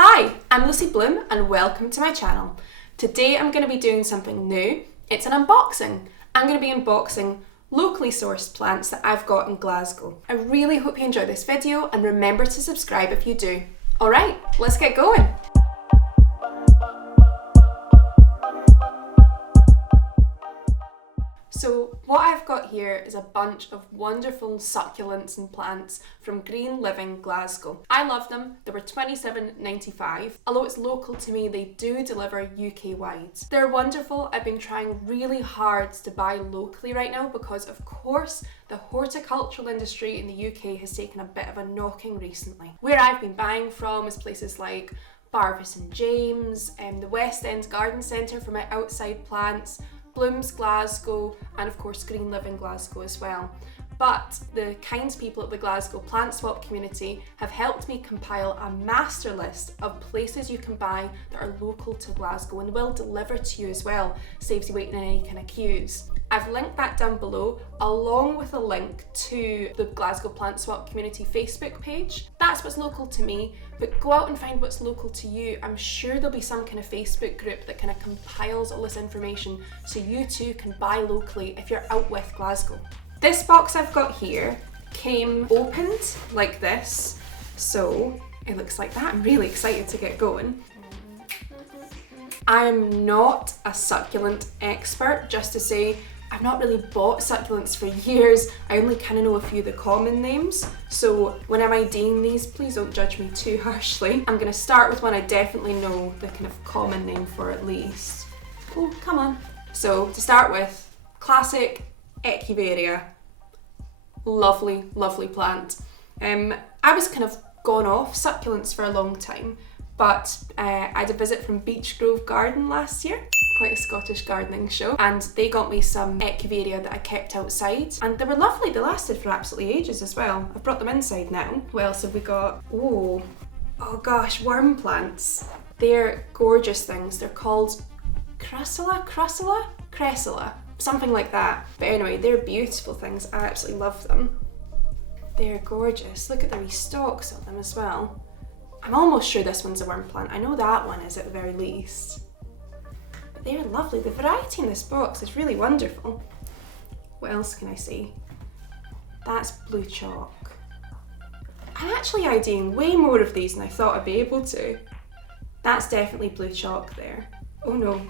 Hi, I'm Lucy Bloom and welcome to my channel. Today I'm going to be doing something new. It's an unboxing. I'm going to be unboxing locally sourced plants that I've got in Glasgow. I really hope you enjoy this video and remember to subscribe if you do. Alright, let's get going. So what I've got here is a bunch of wonderful succulents and plants from Green Living Glasgow. I love them. They were £27.95. Although it's local to me, they do deliver UK wide. They're wonderful. I've been trying really hard to buy locally right now because of course the horticultural industry in the UK has taken a bit of a knocking recently. Where I've been buying from is places like Barvas and James, the West End Garden Centre for my outside plants, Blooms Glasgow, and of course Green Living Glasgow as well. But the kind people at the Glasgow plant swap community have helped me compile a master list of places you can buy that are local to Glasgow and will deliver to you as well. Saves you waiting in any kind of queues. I've linked that down below along with a link to the Glasgow Plant Swap Community Facebook page. That's what's local to me, but go out and find what's local to you. I'm sure there'll be some kind of Facebook group that kind of compiles all this information so you too can buy locally if you're out with Glasgow. This box I've got here came opened like this, so it looks like that. I'm really excited to get going. I'm not a succulent expert, just to say. I've not really bought succulents for years. I only kind of know a few of the common names. So when I'm IDing these, please don't judge me too harshly. I'm going to start with one I definitely know the kind of common name for at least. Oh, come on. So to start with, classic Echeveria. Lovely, lovely plant. I was kind of gone off succulents for a long time, but I had a visit from Beech Grove Garden last year. Quite a Scottish gardening show, and they got me some Echeveria that I kept outside and they were lovely. They lasted for absolutely ages as well. I've brought them inside now. What else have we got? Oh gosh, worm plants. They're gorgeous things. They're called Cressula, something like that. But anyway, they're beautiful things. I absolutely love them. They're gorgeous. Look at the wee stalks of them as well. I'm almost sure this one's a worm plant. I know that one is at the very least. They're lovely. The variety in this box is really wonderful. What else can I say? That's blue chalk. I'm actually IDing way more of these than I thought I'd be able to. That's definitely blue chalk there. Oh no.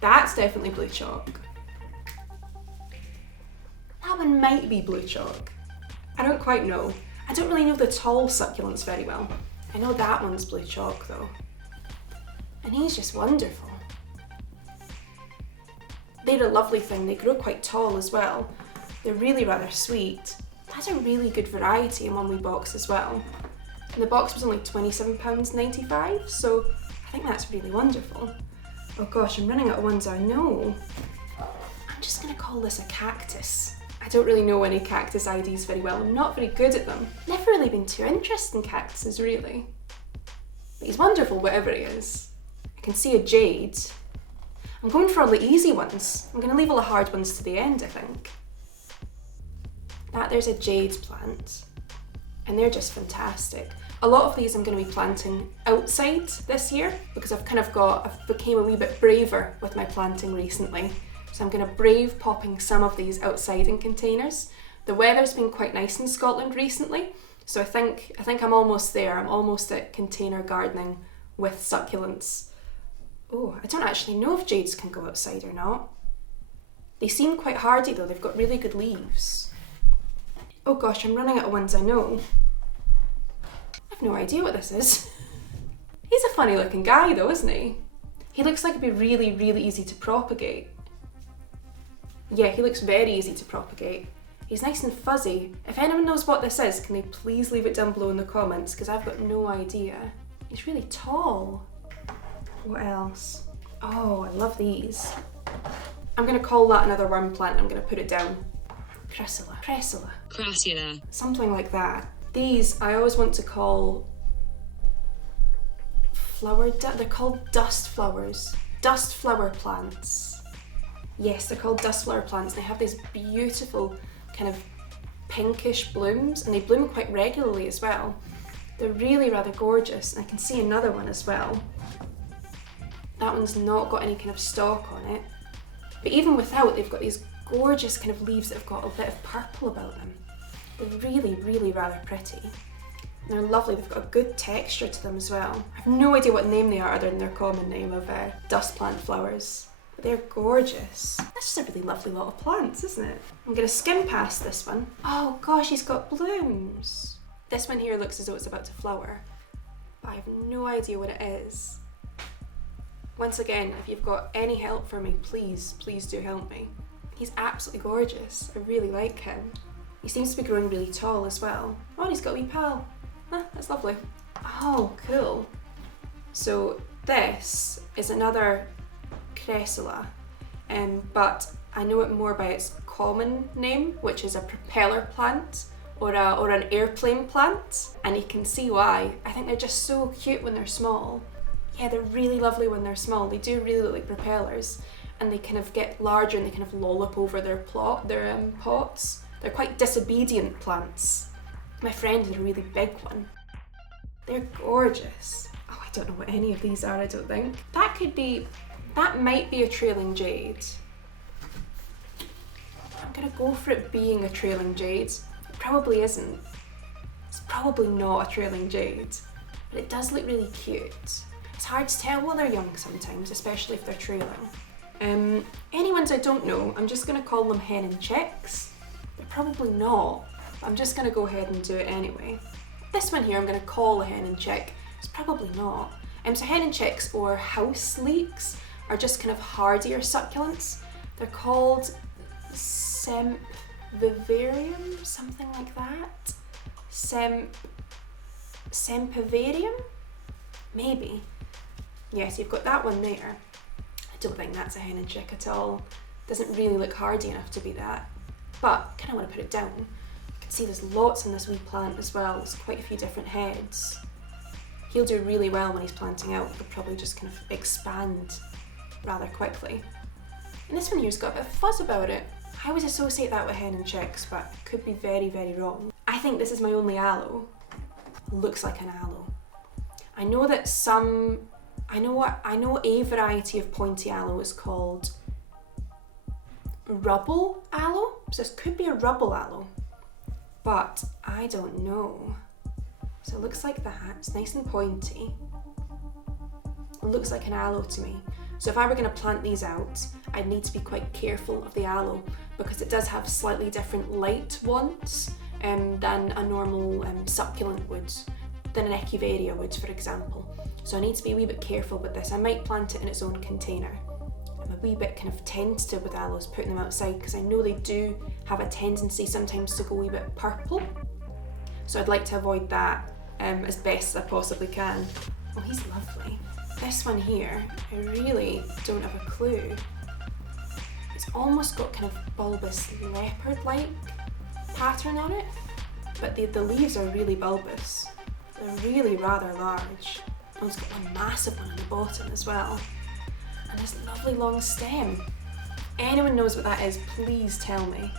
That's definitely blue chalk. That one might be blue chalk. I don't quite know. I don't really know the tall succulents very well. I know that one's blue chalk though. And he's just wonderful. They're a lovely thing. They grow quite tall as well. They're really rather sweet. That's a really good variety in one wee box as well. And the box was only £27.95, so I think that's really wonderful. Oh gosh, I'm running out of ones I know. I'm just gonna call this a cactus. I don't really know any cactus IDs very well. I'm not very good at them. Never really been too interested in cactuses really. But he's wonderful whatever he is. I can see a jade. I'm going for all the easy ones. I'm going to leave all the hard ones to the end, I think. There's a jade plant, and they're just fantastic. A lot of these I'm going to be planting outside this year because I've became a wee bit braver with my planting recently. So I'm going to brave popping some of these outside in containers. The weather's been quite nice in Scotland recently, so I think I'm almost there. I'm almost at container gardening with succulents. Oh, I don't actually know if jades can go outside or not. They seem quite hardy though, they've got really good leaves. Oh gosh, I'm running out of ones I know. I've no idea what this is. He's a funny looking guy though, isn't he? He looks like he'd be really, really easy to propagate. Yeah, he looks very easy to propagate. He's nice and fuzzy. If anyone knows what this is, can they please leave it down below in the comments because I've got no idea. He's really tall. What else? Oh, I love these. I'm going to call that another worm plant. I'm going to put it down. Cressula. Something like that. These I always want to call they're called dust flowers. Dust flower plants. Yes, they're called dust flower plants. They have these beautiful kind of pinkish blooms and they bloom quite regularly as well. They're really rather gorgeous, and I can see another one as well. That one's not got any kind of stalk on it. But even without, they've got these gorgeous kind of leaves that have got a bit of purple about them. They're really, really rather pretty. And they're lovely, they've got a good texture to them as well. I have no idea what name they are other than their common name of dust plant flowers. But they're gorgeous. That's just a really lovely lot of plants, isn't it? I'm gonna skim past this one. Oh gosh, he's got blooms. This one here looks as though it's about to flower, but I have no idea what it is. Once again, if you've got any help for me, please do help me. He's absolutely gorgeous. I really like him. He seems to be growing really tall as well. Oh, and he's got a wee pal. That's lovely. Oh, cool. So this is another Cressula, but I know it more by its common name, which is a propeller plant or an airplane plant, and you can see why. I think they're just so cute when they're small. Yeah, they're really lovely when they're small. They do really look like propellers, and they kind of get larger and they kind of lollop over their pots. They're quite disobedient plants. My friend had a really big one. They're gorgeous. Oh, I don't know what any of these are, I don't think. That might be a trailing jade. I'm gonna go for it being a trailing jade. It probably isn't. It's probably not a trailing jade, but it does look really cute. It's hard to tell while they're young sometimes, especially if they're trailing. Any ones I don't know, I'm just gonna call them hen and chicks. They're probably not, but I'm just gonna go ahead and do it anyway. This one here I'm gonna call a hen and chick. It's probably not. So hen and chicks or house leeks are just kind of hardier succulents. They're called Semvivarium, something like that. Sempivarium? Maybe. Yes, you've got that one there. I don't think that's a hen and chick at all. Doesn't really look hardy enough to be that. But I kind of want to put it down. You can see there's lots in this wee plant as well. There's quite a few different heads. He'll do really well when he's planting out. He'll probably just kind of expand rather quickly. And this one here's got a bit of fuzz about it. I always associate that with hen and chicks, but could be very, very wrong. I think this is my only aloe. Looks like an aloe. I know that I know a variety of pointy aloe is called rubble aloe. So this could be a rubble aloe, but I don't know. So it looks like that. It's nice and pointy. It looks like an aloe to me. So if I were going to plant these out, I'd need to be quite careful of the aloe because it does have slightly different light wants than a normal succulent would, than an echeveria would, for example. So I need to be a wee bit careful with this. I might plant it in its own container. I'm a wee bit kind of tentative with aloes, putting them outside, because I know they do have a tendency sometimes to go a wee bit purple. So I'd like to avoid that as best as I possibly can. Oh, he's lovely. This one here, I really don't have a clue. It's almost got kind of bulbous leopard-like pattern on it, but the leaves are really bulbous. They're really rather large. Oh, it's got a massive one on the bottom as well. And this lovely long stem. Anyone knows what that is, please tell me,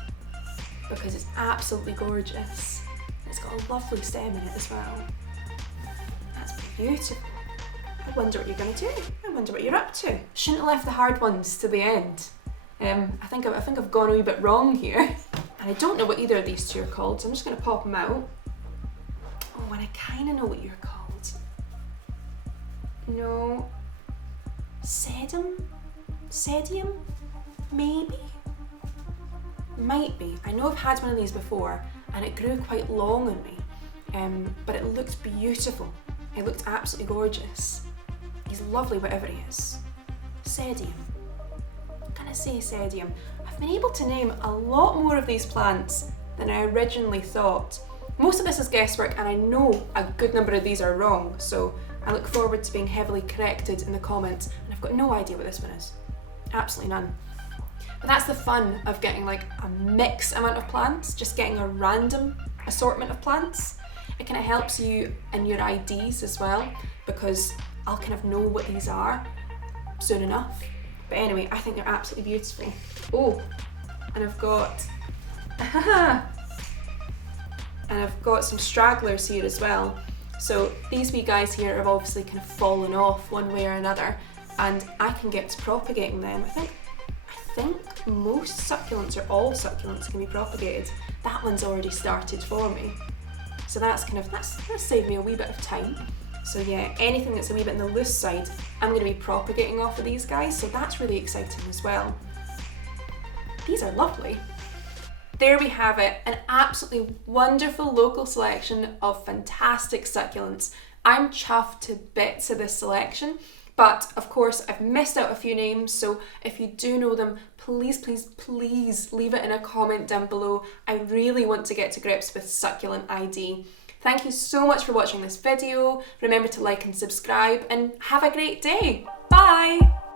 because it's absolutely gorgeous. It's got a lovely stem in it as well. That's beautiful. I wonder what you're going to do. I wonder what you're up to. Shouldn't have left the hard ones to the end. I think I've gone a wee bit wrong here. And I don't know what either of these two are called, so I'm just going to pop them out. Oh, and I kind of know what you're called. No. Sedum? Maybe? Might be. I know I've had one of these before and it grew quite long on me, but it looked beautiful. It looked absolutely gorgeous. He's lovely whatever he is. Sedium. I'm gonna say Sedium. I've been able to name a lot more of these plants than I originally thought. Most of this is guesswork and I know a good number of these are wrong, so I look forward to being heavily corrected in the comments, and I've got no idea what this one is. Absolutely none. But that's the fun of getting like a mixed amount of plants, just getting a random assortment of plants. It kind of helps you in your IDs as well, because I'll kind of know what these are soon enough. But anyway, I think they're absolutely beautiful. Oh, and I've got some stragglers here as well. So these wee guys here have obviously kind of fallen off one way or another, and I can get to propagating them. I think most succulents, or all succulents, can be propagated. That one's already started for me. So that's saved me a wee bit of time. So yeah, anything that's a wee bit on the loose side, I'm going to be propagating off of these guys, so that's really exciting as well. These are lovely. There we have it, an absolutely wonderful local selection of fantastic succulents. I'm chuffed to bits of this selection, but of course I've missed out a few names, so if you do know them, please, please, please leave it in a comment down below. I really want to get to grips with succulent ID. Thank you so much for watching this video. Remember to like and subscribe, and have a great day. Bye!